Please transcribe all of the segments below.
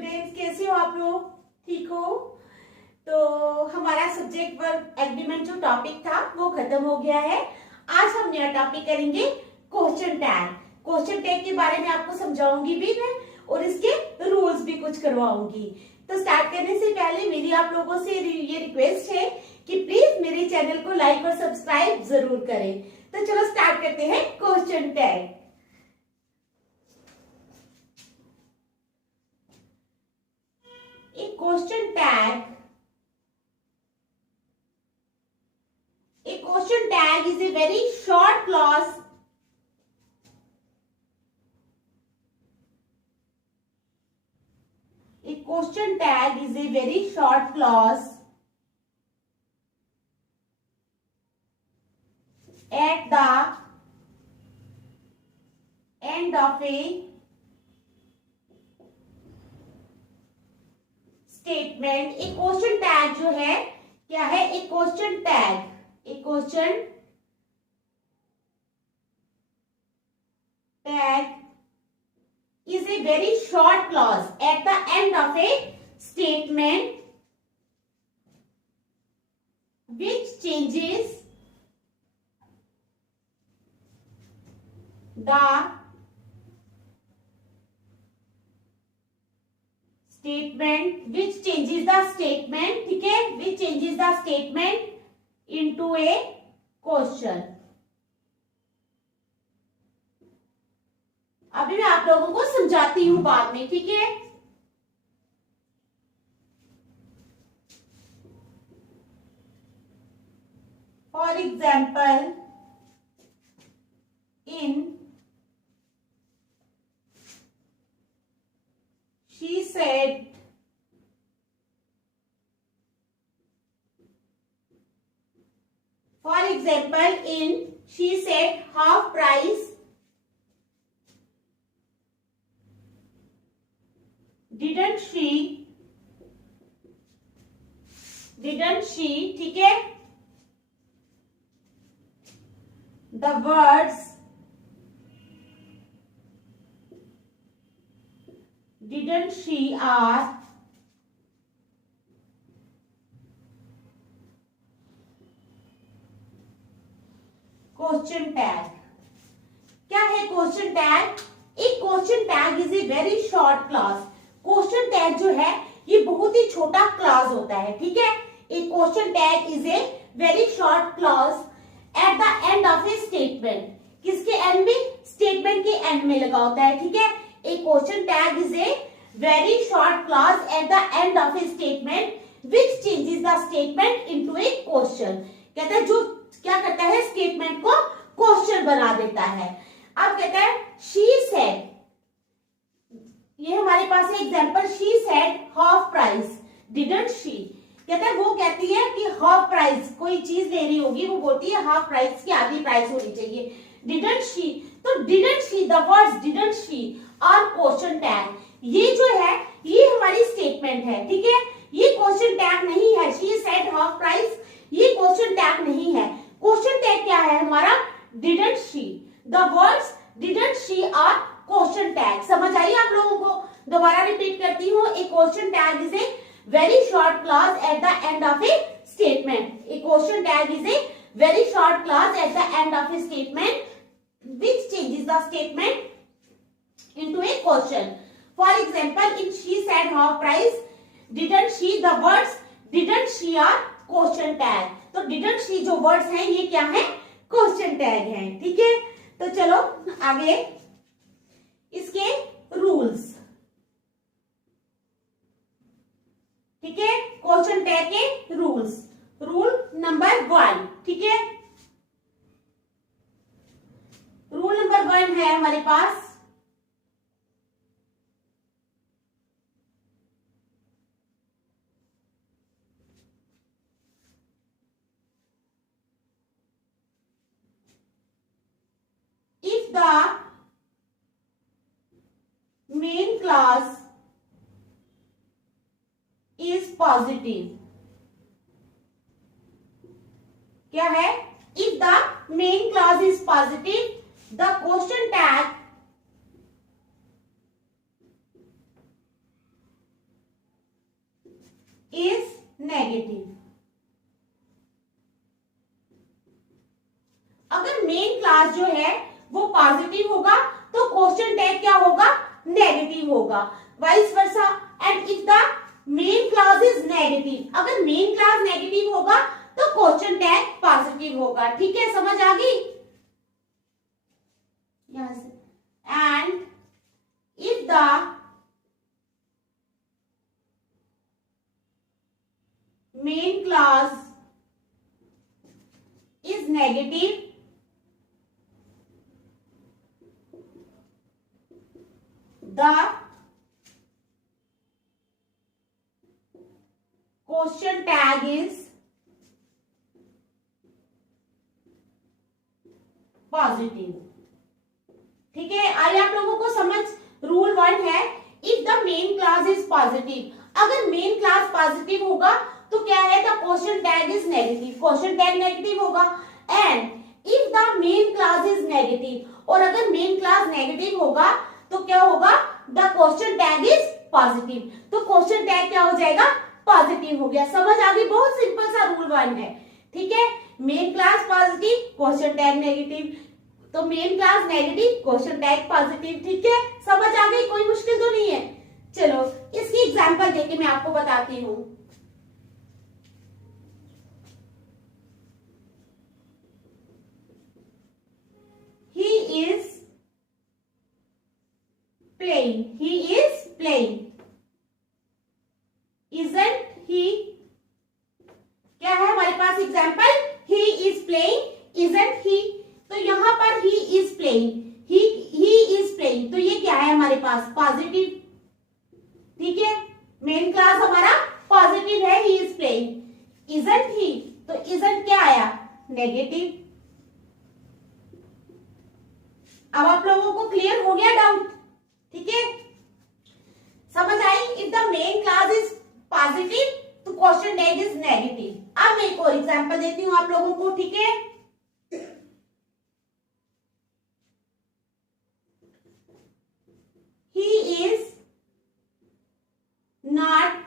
Students, कैसे हो आप लोग? ठीक हो? तो हमारा सब्जेक्ट वर्ब एग्रीमेंट जो टॉपिक था वो खत्म हो गया है। आज हम नया टॉपिक करेंगे क्वेश्चन टैग। क्वेश्चन टैग के बारे में आपको समझाऊंगी भी मैं और इसके रूल्स भी कुछ करवाऊंगी। तो स्टार्ट करने से पहले मेरी आप लोगों से ये रिक्वेस्ट है कि प्लीज मेरे चैनल को लाइक और सब्सक्राइब जरूर करें। तो चलो स्टार्ट करते हैं question tag. A question tag. A question tag is a very short clause. A question tag is a very short clause at the end of a statement. एक question tag जो है क्या है? एक क्वेश्चन टैग। एक question tag is a very short clause at the end of a statement which changes the statement which changes the statement, ठीक है, which changes the statement into a question। अभी मैं आप लोगों को समझाती हूं बाद में, ठीक है। For example, in she said, for example, in she said half price, didn't she, ठीक है। The words didn't she are question tag. क्या है क्वेश्चन टैग? एक question tag is a very short clause. Question tag जो है ये बहुत ही छोटा क्लॉज होता है, ठीक है। एक question tag is a very short clause at the end of a statement. किसके एंड में? स्टेटमेंट के एंड में लगा होता है, ठीक है। A question tag is a very short clause at the end of a statement which changes the statement into a question। कहता है जो क्या करता है, स्टेटमेंट को क्वेश्चन बना देता है। अब कहता है she said, ये हमारे पास है example, she said half price, didn't she। कहता है वो कहती है कि हाफ प्राइस, कोई चीज ले रही होगी, वो बोलती है हाफ प्राइस की आधी प्राइस होनी चाहिए। डिडंट शी, तो didn't she, the words didn't she और क्वेश्चन टैग, ये जो है ये हमारी स्टेटमेंट है, ठीक है। ये क्वेश्चन टैग नहीं है। शी सेड हाफ प्राइस, ये क्वेश्चन टैग नहीं है। क्वेश्चन टैग क्या है हमारा? Didn't she. The words didn't she और क्वेश्चन टैग। समझ आई आप लोगों को? दोबारा रिपीट करती हूँ। A question tag is a very short clause at the end of a statement. A question tag is a very short clause at the end of a statement which changes the statement into a question। For example, in she said half price, didn't she, the words didn't she are question tag। तो didn't she जो words हैं ये क्या है? question tag हैं, ठीक है। तो चलो आगे इसके रूल्स, ठीक है। क्वेश्चन टैग के रूल्स, रूल नंबर 1, ठीक है। रूल नंबर 1 है हमारे पास, if the main clause is positive, क्या है? If the main clause is positive, the question tag is negative. अगर मेन क्लास जो है वो पॉजिटिव होगा तो क्वेश्चन टैग क्या होगा, नेगेटिव होगा, vice versa. And if the main clause is negative, अगर मेन क्लास नेगेटिव होगा तो क्वेश्चन टैग पॉजिटिव होगा। ठीक है, समझ आ गई यहां से। And if the main clause is negative, the question tag is positive. ठीक है, आइए आप लोगों को समझ। रूल 1 है, if the main clause is positive, अगर मेन क्लास पॉजिटिव होगा तो क्या है, the question tag is negative, question tag negative होगा। And if the main clause is negative, और अगर मेन क्लास नेगेटिव होगा तो क्या होगा, the question tag is positive, तो क्वेश्चन टैग क्या हो जाएगा, पॉजिटिव हो गया। समझ आ गई, बहुत सिंपल सा रूल 1 है। ठीक है, main clause positive, question tag negative, तो main clause negative, question tag positive. ठीक है, समझ आ गई, कोई मुश्किल तो नहीं है। चलो इसकी एग्जांपल देके मैं आपको बताती हूँ। He is playing, he is playing, isn't he, क्या है हमारे पास example, he is playing, isn't he, तो यहां पर he is playing, he is playing, तो ये क्या है हमारे पास, पॉजिटिव। ठीक है, मेन क्लास हमारा पॉजिटिव है, he is playing, isn't he, तो isn't क्या आया, नेगेटिव। अब आप लोगों को क्लियर हो गया डाउट। ठीक है, समझ आई। If the main clause is positive तो क्वेश्चन टैग इज नेगेटिव। अब मैं एक और एग्जांपल देती हूं आप लोगों को। ठीक है, he is not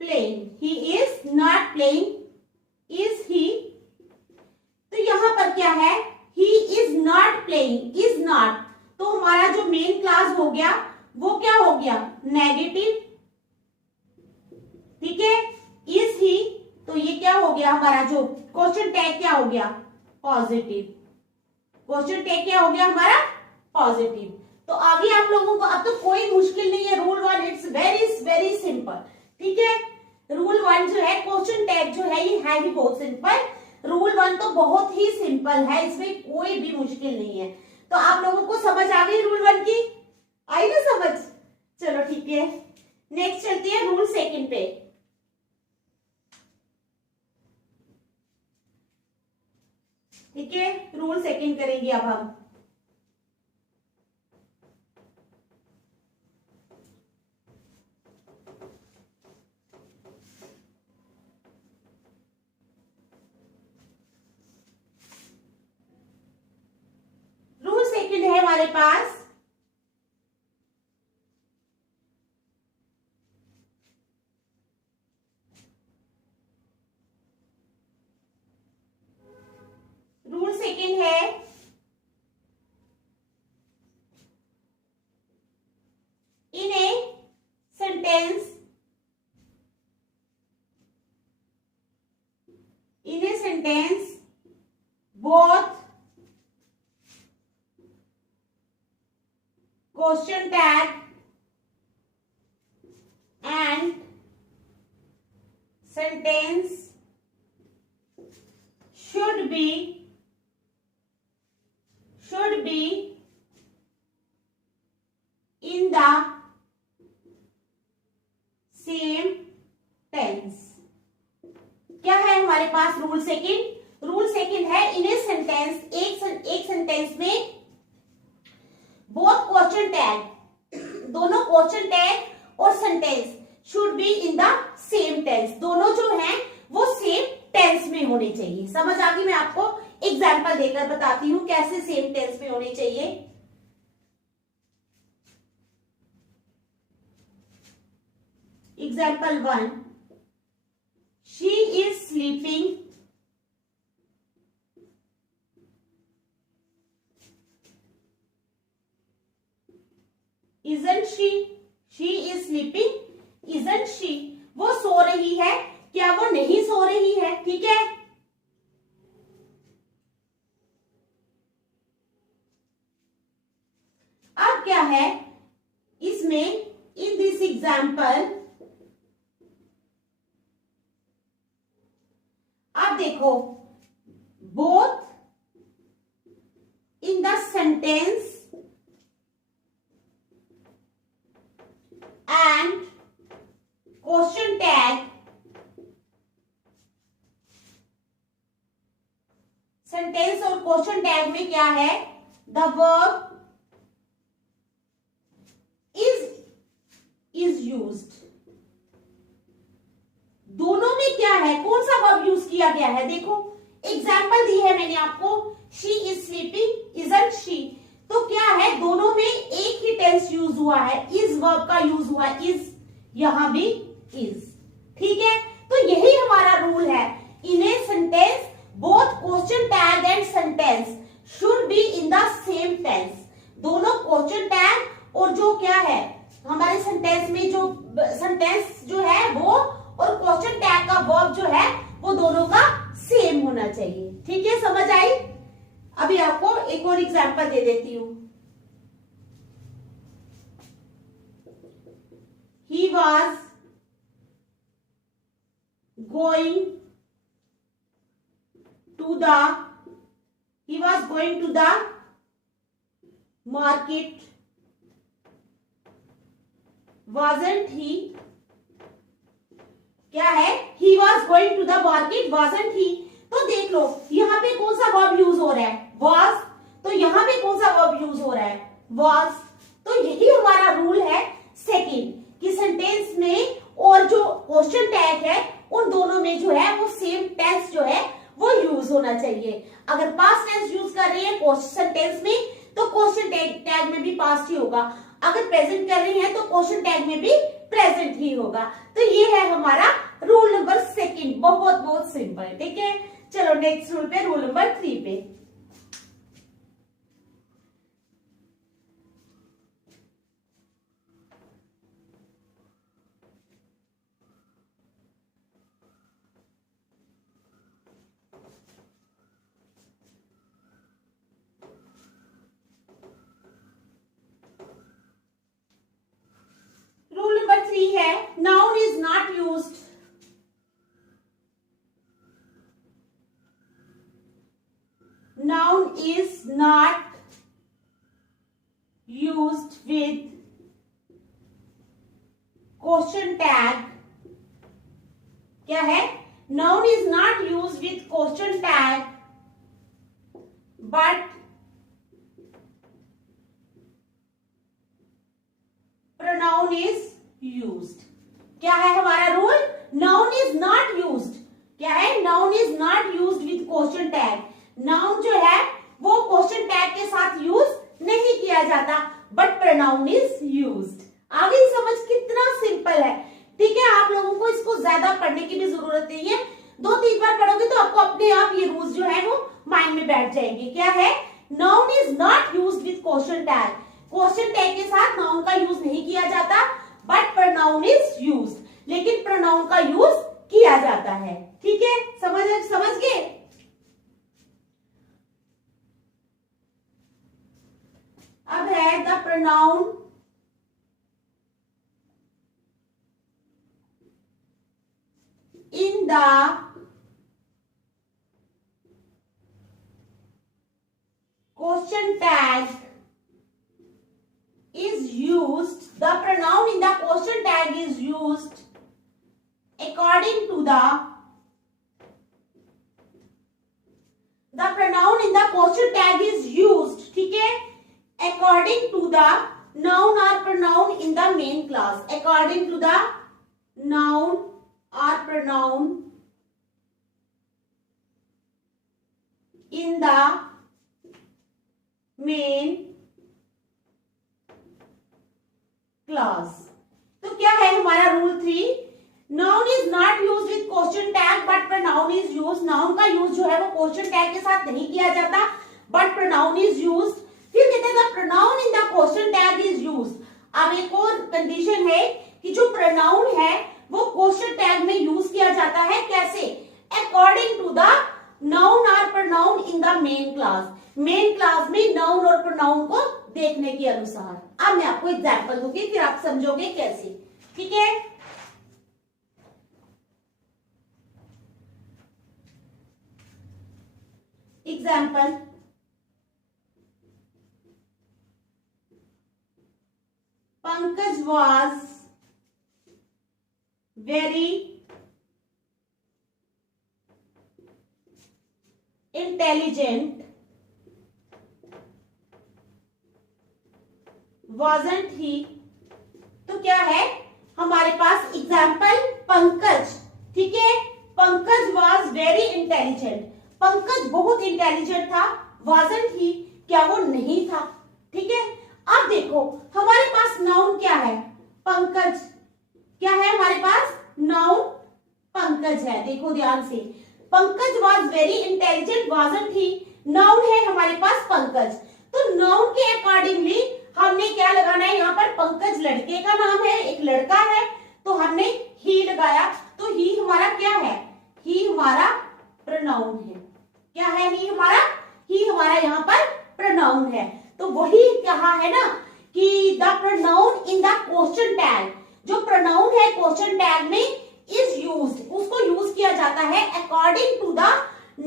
playing, he is not playing, is he, तो यहां पर क्या है, he is not playing, is not, तो हमारा जो मेन क्लास हो गया वो क्या हो गया, नेगेटिव। ठीक है, इज ही, तो ये क्या हो गया हमारा जो क्वेश्चन टैग क्या हो गया, पॉजिटिव, क्वेश्चन टैग क्या हो गया हमारा, पॉजिटिव। तो आगे आप लोगों को अब तो कोई मुश्किल नहीं है। Rule 1 it's very simple. ठीक है, रूल 1 जो है क्वेश्चन टैग जो है ये है भी बहुत सिंपल। रूल 1 तो बहुत ही सिंपल है, इसमें कोई भी मुश्किल नहीं है। तो आप लोगों को समझ आ गई रूल 1 की, आई ना समझ। चलो ठीक है, नेक्स्ट चलती है रूल 2 पे। ठीक है, रूल 2 करेंगे अब हम। रूल 2 है हमारे पास, रूल 2 है in a sentence, in a sentence both question tag and sentence should be in the same tense। क्या है हमारे पास रूल 2? रूल 2 है इन ए सेंटेंस, एक सेंटेंस में बोथ क्वेश्चन टैग, दोनों क्वेश्चन टैग और sentence should be in the same tense, दोनों जो हैं वो सेम टेंस में होने चाहिए। समझ आ गई? मैं आपको एग्जांपल देकर बताती हूं कैसे सेम टेंस में होने चाहिए। Example 1, she is sleeping, isn't she is sleeping, isn't she, वो सो रही है, क्या वो नहीं सो रही है, ठीक है। अब क्या है इसमें, इन दिस एग्जाम्पल, अब देखो, both in the sentence and question tag, sentence और क्वेश्चन टैग में क्या है, द वर्ब इज यूज्ड, दोनों में क्या है, कौन सा वर्ब यूज किया गया है। देखो एग्जाम्पल दी है मैंने आपको, she is sleeping, isn't she, तो क्या है दोनों में एक ही टेंस यूज हुआ है, इज वर्ब का यूज हुआ है, इज, यहां भी इज, ठीक है। तो यही हमारा रूल है, in a sentence both question tag and sentence should be in the same tense, दोनों क्वेश्चन टैग और जो क्या है हमारे सेंटेंस में जो सेंटेंस जो है वो और क्वेश्चन टैग का वर्ब जो है वो दोनों का सेम होना चाहिए, ठीक है, समझ आई। अभी आपको एक और एग्जांपल दे देती हूं, he was going to the market, wasn't he, क्या है, he was going to the market, wasn't he, तो देख लो यहाँ पे कौन सा वर्ब यूज हो रहा है, was, तो यहाँ पे कौन सा वर्ब यूज हो रहा है, was, तो यही हमारा रूल है सेकंड, कि सेंटेंस में और जो क्वेश्चन टैग है उन दोनों में जो है वो सेम टेंस जो है वो यूज होना चाहिए। अगर पास्ट टेंस यूज कर रही है सेंटेंस में तो क्वेश्चन टैग में भी पास्ट ही होगा, अगर प्रेजेंट कर रही है तो क्वेश्चन टैग में भी प्रेजेंट ही होगा। तो ये है हमारा रूल नंबर सेकंड, बहुत बहुत सिंपल, ठीक है। चलो नेक्स्ट रूल पे, रूल नंबर 3 पे, रूल नंबर 3 है, noun is not used, noun is not used with question tag, क्या है, noun is not used with question tag but pronoun is used, क्या है हमारा rule, noun is not used, क्या है, noun is not used with question tag, noun जो है वो क्वेश्चन टैग के साथ यूज नहीं किया जाता बट प्रोनाउन इज यूज्ड। आगे समझ, कितना सिंपल है, ठीक है। आप लोगों को इसको ज्यादा पढ़ने की भी जरूरत नहीं है, 2-3 बार पढ़ोगे तो आपको अपने आप ये रूल्स जो है वो माइंड में बैठ जाएंगे। क्या है, noun is not used with question tag, question tag के साथ नाउन का यूज नहीं किया जाता बट प्रोनाउन इज यूज्ड, लेकिन प्रोनाउन का यूज किया जाता है, ठीक है। समझ गए। अब है the pronoun in the question tag is used, the pronoun in the question tag is used according to the pronoun in the question tag is used, ठीक है, according to the noun or pronoun in the main class, according to the noun or pronoun in the main class. तो क्या है हमारा rule 3, noun is not use with question tag but pronoun is use. Noun का use जो है वो question tag के साथ नहीं किया जाता बट प्रोनाउन इज यूज। फिर कहते हैं pronoun in the question tag is use. अब एक और कंडीशन है कि जो प्रोनाउन है वो क्वेश्चन टैग में यूज किया जाता है, कैसे? अकॉर्डिंग टू द नाउन और pronoun in the main class. Main clause में नाउन और प्रोनाउन को देखने के अनुसार। अब मैं आपको एग्जांपल दूंगी फिर आप समझोगे कैसे, ठीक है? Example, Pankaj was very intelligent, wasn't he? तो क्या है हमारे पास एग्जाम्पल पंकज, ठीक है? Pankaj was very intelligent, Pankaj बहुत इंटेलिजेंट था। wasn't he, क्या वो नहीं था? ठीक है। अब देखो हमारे पास नाउन क्या है? पंकज। क्या है हमारे पास? नाउन पंकज है। देखो ध्यान से, Pankaj was very intelligent, wasn't he, noun है हमारे पास पंकज। तो नाउन के अकॉर्डिंगली हमने क्या लगाना है यहाँ पर? पंकज लड़के का नाम है, एक लड़का है, तो हमने ही लगाया। तो ही हमारा क्या है? ही हमारा प्रोनाउन है। क्या है ही हमारा? ही हमारा यहाँ पर प्रोनाउन है। तो वही कहा है ना कि the pronoun in the question tag, जो प्रोनाउन है क्वेश्चन टैग में इज यूज्ड, उसको यूज किया जाता है अकॉर्डिंग टू द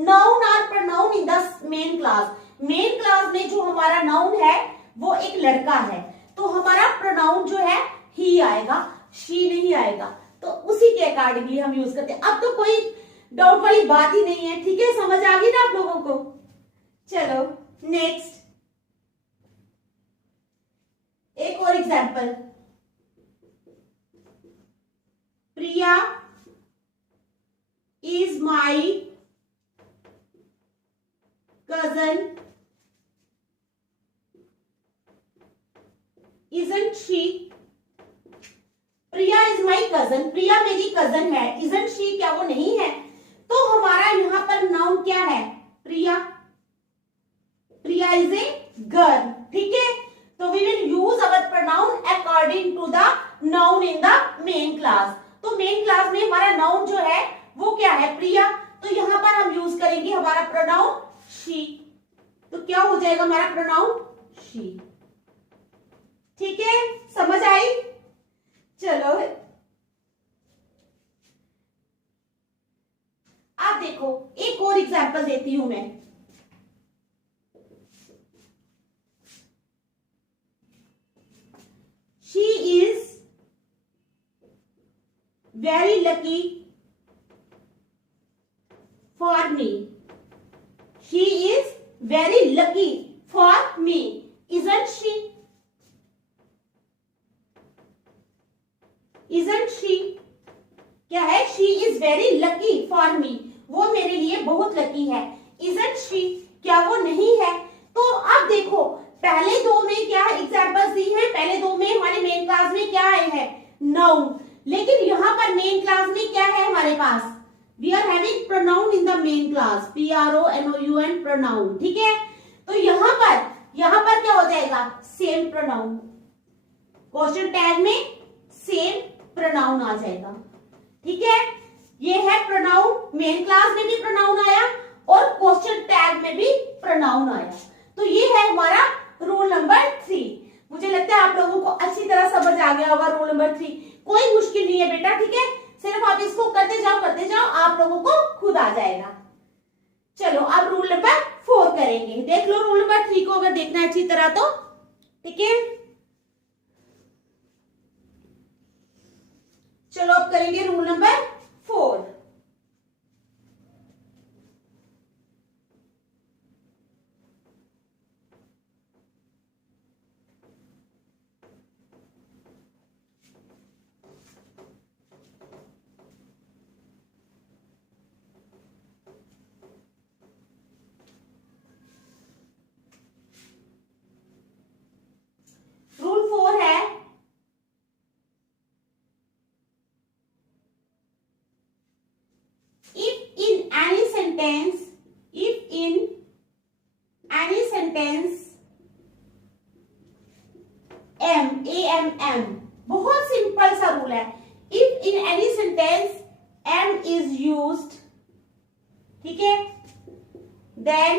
नाउन और pronoun in the main class. Main clause में जो हमारा नाउन है वो एक लड़का है, तो हमारा प्रोनाउन जो है ही आएगा, शी नहीं आएगा। तो उसी के अकॉर्डिंगली हम यूज करते हैं। अब तो कोई डाउट वाली बात ही नहीं है, ठीक है? समझ आ गई ना आप लोगों को? चलो नेक्स्ट, एक और example, Priya is my cousin, isn't she? Priya is my cousin, Priya मेरी कजन है। isn't she, क्या वो नहीं है? तो हमारा यहाँ पर नाउन क्या है? प्रिया। प्रिया इज ए गर्ल, ठीक है? तो we will use our pronoun according to the noun in the main clause. तो मेन क्लास में हमारा नाउन जो है वो क्या है? प्रिया। तो यहाँ पर हम यूज करेंगे हमारा प्रोनाउन शी। तो क्या हो जाएगा हमारा प्रोनाउन? शी। ठीक है, समझ आई? चलो आप देखो एक और एग्जांपल देती हूं मैं। She is very lucky for me, she is very lucky for me, isn't she? Isn't she? क्या है? She is very lucky for me, वो मेरे लिए बहुत लकी है। Isn't she? क्या वो नहीं है? तो अब देखो पहले दो में क्या एग्जांपल्स दी हैं? पहले दो में हमारे मेन क्लास में क्या आए हैं? नाउन। लेकिन यहाँ पर मेन क्लास में क्या है हमारे पास? We are having pronoun in the main clause, PRONOUN pronoun, ठीक है? तो यहाँ पर क्या हो जाएगा? Same pronoun. क्वेश्चन टैग में सेम प्रोनाउन आ जाएगा, ठीक है? ये है प्रोनाउन, मेन क्लास में भी प्रोनाउन आया और क्वेश्चन टैग में भी प्रोनाउन आया। तो ये है हमारा रूल नंबर 3। मुझे लगता है आप लोगों को अच्छी तरह समझ आ गया होगा रूल नंबर 3। कोई मुश्किल नहीं है बेटा, ठीक है? सिर्फ आप इसको करते जाओ, आप लोगों को खुद आ जाएगा। चलो अब रूल नंबर 4 करेंगे। देख लो रूल नंबर 3 को अगर देखना है अच्छी तरह तो, ठीक है? चलो अब करेंगे रूल नंबर 4। रूल 4 है एम, ए एम एम, बहुत सिंपल सा रूल है। If in any sentence am is used, ठीक है, then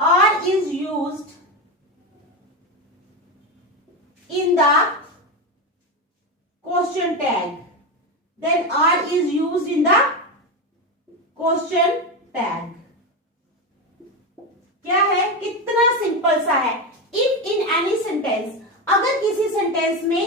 are is used in the question tag, then R is used in the question tag। क्या है, कितना simple सा है। If in any sentence, अगर किसी सेंटेंस में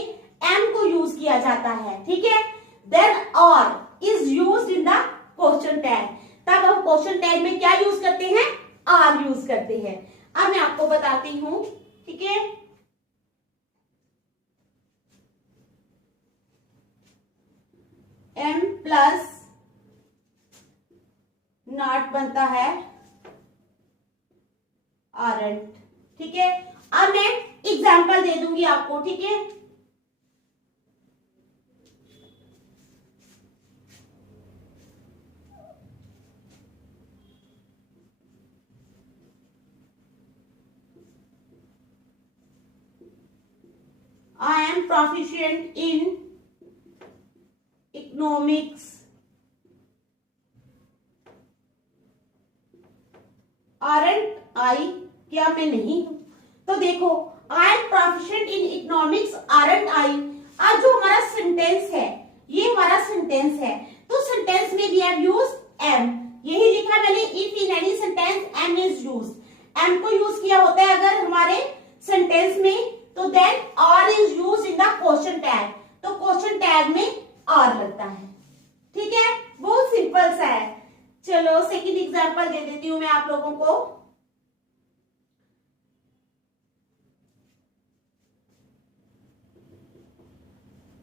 M को यूज किया जाता है, ठीक है, then R is used in the question tag, तब हम क्वेश्चन टैग में क्या यूज करते हैं, R यूज करते हैं। अब मैं आपको बताती हूं, ठीक है। M प्लस नॉट बनता है आरंट, ठीक है। अब मैं एग्जाम्पल दे दूंगी आपको, ठीक है। I am proficient in economics, aren't I, क्या मैं नहीं हूं? तो देखो, I am proficient in economics aren't I. आज जो हमारा सेंटेंस है, ये हमारा सेंटेंस है, तो सेंटेंस में वी हैव यूज्ड एम, यही लिखा मैंने। If in any sentence am is used, am को यूज किया होता है अगर हमारे सेंटेंस में, तो then are is used in the question tag, तो क्वेश्चन टैग में आर लगता है, ठीक है। बहुत सिंपल सा है। चलो सेकंड एग्जांपल दे देती हूं मैं आप लोगों को।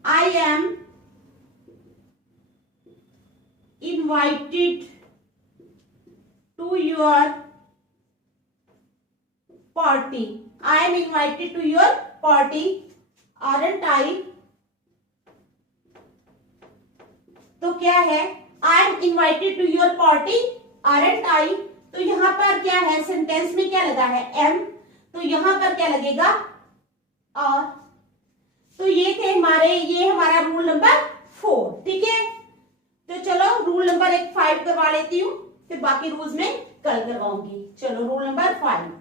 I am invited to your party, I am invited to your party, aren't I. तो क्या है, I am invited to your party aren't I. तो यहां पर क्या है, सेंटेंस में क्या लगा है, एम, तो यहां पर क्या लगेगा, आर। तो ये थे हमारे, ये हमारा रूल नंबर 4, ठीक है। तो चलो रूल नंबर 5 करवा लेती हूँ, फिर बाकी रूल्स में कल करवाऊंगी। चलो rule number 5,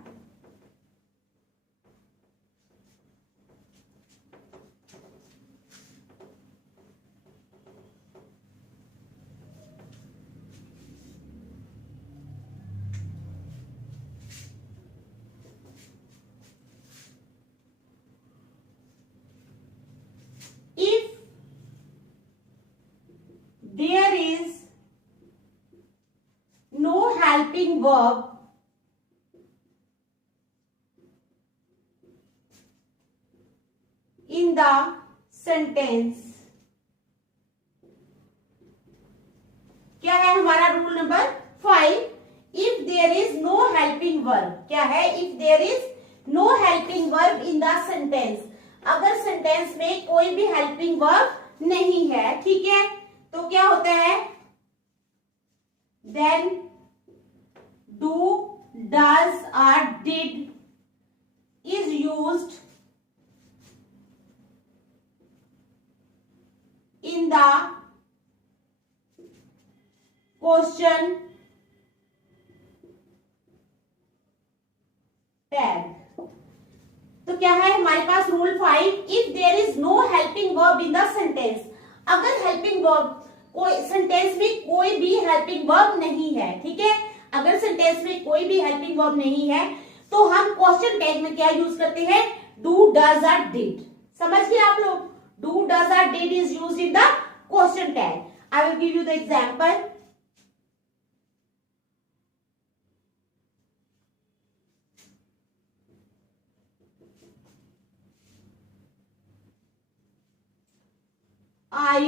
there is no helping verb in the sentence, क्या है हमारा rule number 5, if there is no helping verb, क्या है, if there is no helping verb in the sentence, अगर सेंटेंस में कोई भी हेल्पिंग वर्ब नहीं है, ठीक है, तो क्या होता है, देन डू, डज और did is used in the question tag. तो क्या है हमारे पास rule 5, if there is no helping verb in the sentence, अगर हेल्पिंग वर्ब, कोई सेंटेंस में कोई भी हेल्पिंग वर्ब नहीं है, ठीक है, अगर सेंटेंस में कोई भी हेल्पिंग वर्ब नहीं है, तो हम क्वेश्चन टैग में क्या यूज करते हैं, डू, डज और डिड। समझ गए आप लोग, डू, डज और did is used in the question tag. I will give you the example. I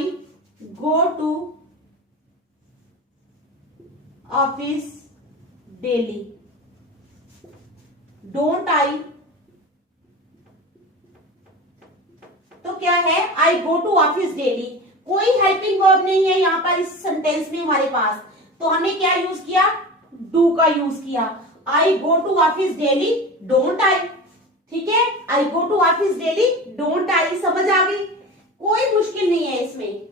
go to office daily. Don't I? तो क्या है, I go to office daily, कोई हेल्पिंग वर्ब नहीं है यहाँ पर इस सेंटेंस में हमारे पास, तो हमने क्या यूज किया, डू का यूज किया। I go to office daily, don't I? ठीक है, I go to office daily, don't I समझ आ गई, कोई मुश्किल नहीं है इसमें।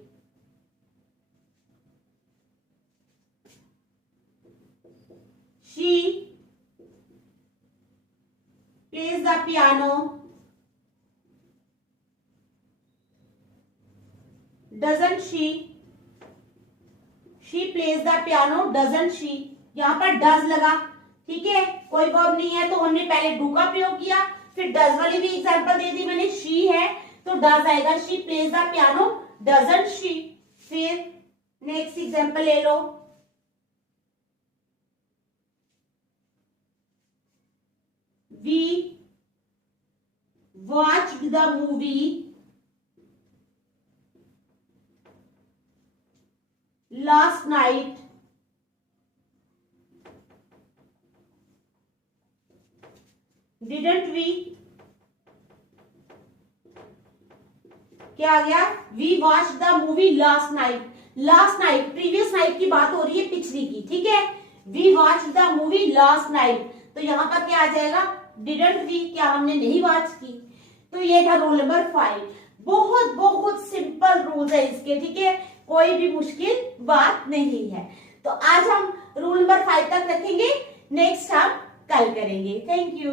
She plays the piano, doesn't she, she plays the piano, doesn't she, यहां पर डज लगा, ठीक है, कोई वर्ब नहीं है तो हमने पहले डू का प्रयोग किया, फिर डज वाली भी एग्जांपल दे दी मैंने, शी है तो डज आएगा, she plays the piano, doesn't she. फिर नेक्स्ट एग्जांपल ले लो, we watched the movie last night, didn't we, क्या आ गया, we watch the movie last night, last night previous night की बात हो रही है, पिछली की, ठीक है, we watch the movie last night, तो यहां पर क्या आ जाएगा, डिडंट वी, क्या हमने नहीं वॉच की। तो ये था रूल नंबर 5, बहुत बहुत सिंपल रूल्स है इसके, ठीक है, कोई भी मुश्किल बात नहीं है। तो आज हम रूल नंबर 5 तक रखेंगे, नेक्स्ट हम कल करेंगे। Thank you.